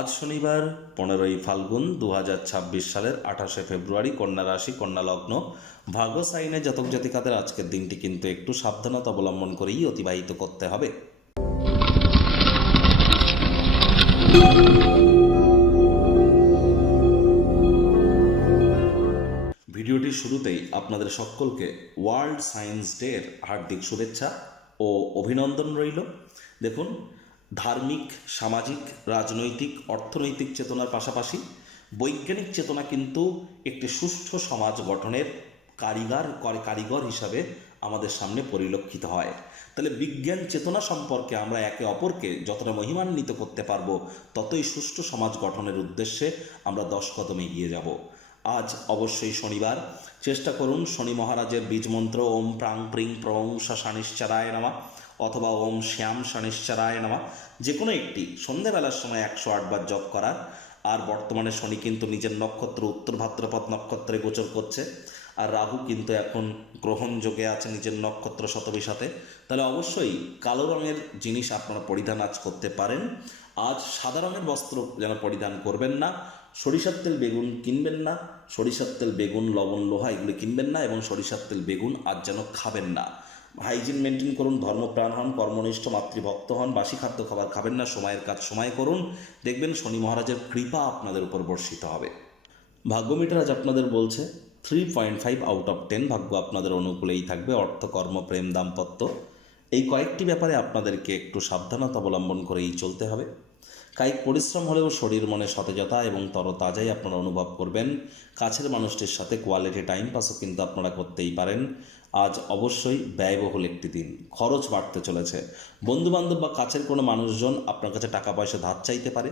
আজ শনিবার 15ই ফাল্গুন 2026 সালের 28শে ফেব্রুয়ারি, কন্যা রাশি, কন্যা লগ্ন, ভাগ্য সাইনে জাতক জাতিকাদের আজকের দিনটি কিন্তু একটু সাবধানতা অবলম্বন করেই অতিবাহিত করতে হবে। ভিডিওটির শুরুতেই আপনাদের সকলকে ওয়ার্ল্ড সায়েন্স ডের হার্দিক শুভেচ্ছা ও অভিনন্দন রইল। দেখুন, ধার্মিক, সামাজিক, রাজনৈতিক, অর্থনৈতিক চেতনার পাশাপাশি বৈজ্ঞানিক চেতনা কিন্তু একটি সুষ্ঠু সমাজ গঠনের কারিগর হিসাবে আমাদের সামনে পরিলক্ষিত হয়। তাহলে বিজ্ঞান চেতনা সম্পর্কে আমরা একে অপরকে যতটা মহিমান্বিত করতে পারবো, ততই সুষ্ঠু সমাজ গঠনের উদ্দেশ্যে আমরা 10 কদম এগিয়ে যাব। আজ অবশ্যই শনিবার, চেষ্টা করুন শনি মহারাজের বীজমন্ত্র ওম প্রাং প্রিং প্রং শানিশ্চারায় নামা অথবা ওম শ্যাম শানিশ্চারায় নামা যে কোনো একটি সন্ধ্যেবেলার সময় 108 বার জপ করার। আর বর্তমানে শনি কিন্তু নিজের নক্ষত্র উত্তর ভাদ্রপদ নক্ষত্রে গোচর করছে, আর রাহু কিন্তু এখন গ্রহণ যোগে আছে নিজের নক্ষত্র শতবিশাতে। তাহলে অবশ্যই কালো রঙের জিনিস আপনারা পরিধান আজ করতে পারেন। আজ সাদা রঙের বস্ত্র যেন পরিধান করবেন না। সরিষার তেল বেগুন কিনবেন না, সরিষার তেল বেগুন লবণ লোহা এগুলো কিনবেন না, এবং সরিষার তেল বেগুন আজ যেন খাবেন না। হাইজিন মেনটেন করুন, ধর্মপ্রাণ হন, কর্মনিষ্ঠ, মাতৃভক্ত হন, বাসি খাদ্য খাবার খাবেন না, সময়ের কাজ সময় করুন, দেখবেন শনি মহারাজের কৃপা আপনাদের উপর বর্ষিত হবে। ভাগ্য মিটার আজ আপনাদের বলছে 3.5 আউট অফ 10 ভাগ্য আপনাদের অনুকূলেই থাকবে। অর্থ, কর্ম, প্রেম, দাম্পত্য এই কয়েকটি ব্যাপারে আপনাদেরকে একটু সাবধানতা অবলম্বন করেই চলতে হবে। কায়িক পরিশ্রম হলেও শরীর মনে সতেজতা এবং তরতাজাই আপনারা অনুভব করবেন। কাছের মানুষটির সাথে কোয়ালিটি টাইম পাসও কিন্তু আপনারা করতেই পারেন। আজ অবশ্যই ব্যয়বহুল একটি দিন, খরচ বাড়তে চলেছে। বন্ধুবান্ধব বা কাছের কোনো মানুষজন আপনার কাছে টাকা পয়সা ধার চাইতে পারে।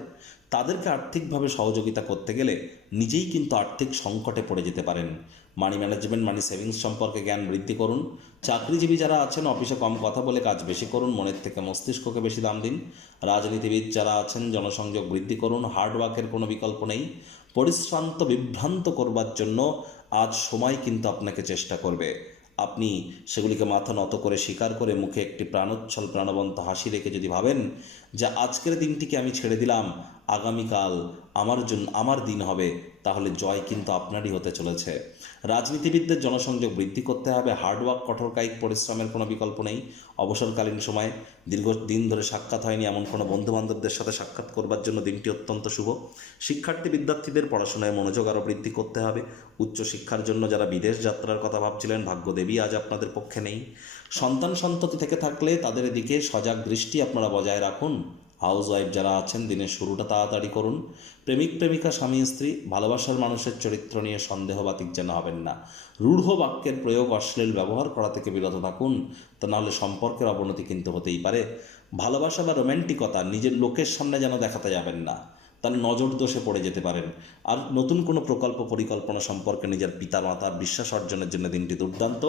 তাদেরকে আর্থিকভাবে সহযোগিতা করতে গেলে নিজেই কিন্তু আর্থিক সংকটে পড়ে যেতে পারেন। মানি ম্যানেজমেন্ট, মানি সেভিংস সম্পর্কে জ্ঞান বৃদ্ধি করুন। চাকরিজীবী যারা আছেন, অফিসে কম কথা বলে কাজ বেশি করুন, মনের থেকে মস্তিষ্ককে বেশি দাম দিন। রাজনীতিবিদ যারা আছেন, জনসংযোগ বৃদ্ধি করুন। হার্ডওয়ার্কের কোনো বিকল্প নেই। পরিশ্রান্ত বিভ্রান্ত করবার জন্য আজ সময় কিন্তু আপনাকে চেষ্টা করবে। আপনি সেগুলিকে মাথা নত করে স্বীকার করে মুখে একটি প্রাণোচ্ছল প্রাণবন্ত হাসি রেখে যদি ভাবেন যে আজকের দিনটিকে আমি ছেড়ে দিলাম, আগামীকাল আমার দিন হবে, তাহলে জয় কিন্তু আপনারই হতে চলেছে। রাজনীতিবিদদের জনসংযোগ বৃদ্ধি করতে হবে। হার্ডওয়ার্ক, কঠোর কায়িক পরিশ্রমের কোনো বিকল্প নেই। অবসরকালীন সময়ে দীর্ঘদিন ধরে সাক্ষাৎ হয়নি এমন কোনো বন্ধুবান্ধবদের সাথে সাক্ষাৎ করবার জন্য দিনটি অত্যন্ত শুভ। শিক্ষার্থী বিদ্যার্থীদের পড়াশোনায় মনোযোগ আরও বৃদ্ধি করতে হবে। উচ্চশিক্ষার জন্য যারা বিদেশ যাত্রার কথা ভাবছিলেন, ভাগ্যদেবী আজ আপনাদের পক্ষে নেই। সন্তান সন্ততি থেকে থাকলে তাদের দিকে সজাগ দৃষ্টি আপনারা বজায় রাখুন। হাউসওয়াইফ যারা আছেন, দিনের শুরুটা তাড়াতাড়ি করুন। প্রেমিক প্রেমিকা, স্বামী স্ত্রী, ভালোবাসার মানুষের চরিত্র নিয়ে সন্দেহবাতিক যেন হবেন না। রূঢ় বাক্যের প্রয়োগ, অশ্লীল ব্যবহার করা থেকে বিরত থাকুন, তা নাহলে সম্পর্কের অবনতি কিন্তু হতেই পারে। ভালোবাসা বা রোম্যান্টিকতা নিজের লোকের সামনে যেন দেখাতে যাবেন না, তার নজর দোষে পড়ে যেতে পারেন। আর নতুন কোনো প্রকল্প পরিকল্পনা সম্পর্কে নিজের পিতা মাতার বিশ্বাস অর্জনের জন্য দিনটি দুর্দান্ত।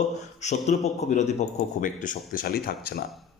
শত্রুপক্ষ বিরোধী পক্ষ খুব একটি শক্তিশালী থাকছে না।